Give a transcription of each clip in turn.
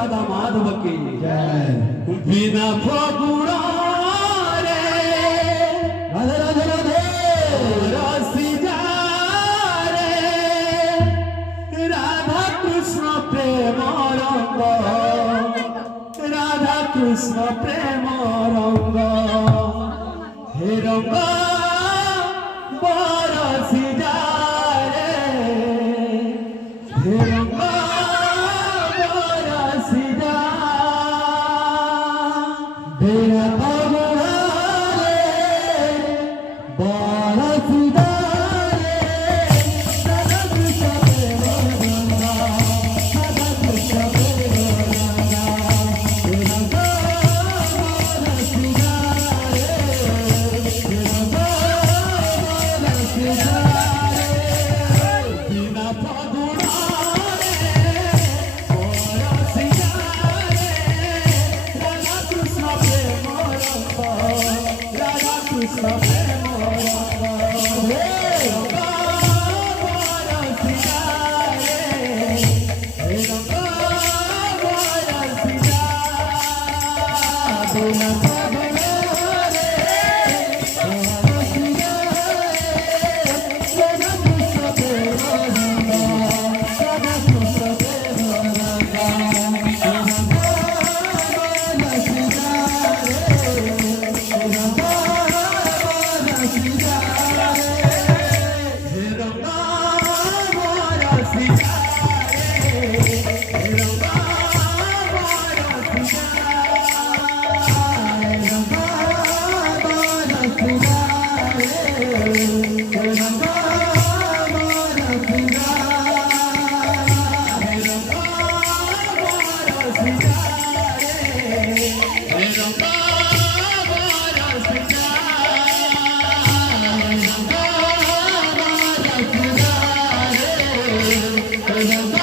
राधा माधव की जय। बिना फगुड़ा रे राधे राधे राधे रसी जा रे राधा कृष्ण प्रेम रंग राधा कृष्ण प्रेम रंग हे रंग बरसी जा रे हे रंग बरसी जा बिना फगुड़ा रे बरसदा रे राधा कृष्ण प्रेम रंग राधा कृष्ण प्रेम रंग रंग बरसदा रे रंग बरसदा रे बिना फगुड़ा रे बरसी जा रे राधा कृष्ण प्रेम रंग राधा कृष्ण प्रेम रंग हे रंग बरसी जा रे हे रंग बरसी जा बिना फगुड़ा रे बरसदा रे राधा कृष्ण प्रेम रंग राधा कृष्ण प्रेम रंग रंग बरसदा रे रंग बरसदा रे हे रंग बरसी जा रे हे रंग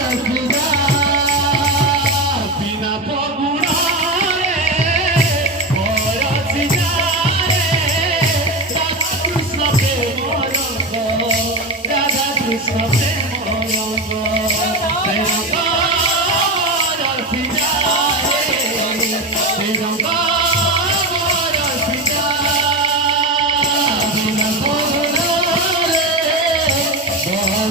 बरसी जा बिना फगुड़ा रे बरसी जा रे राधा कृष्ण प्रेम रंग राधा कृष्ण प्रेम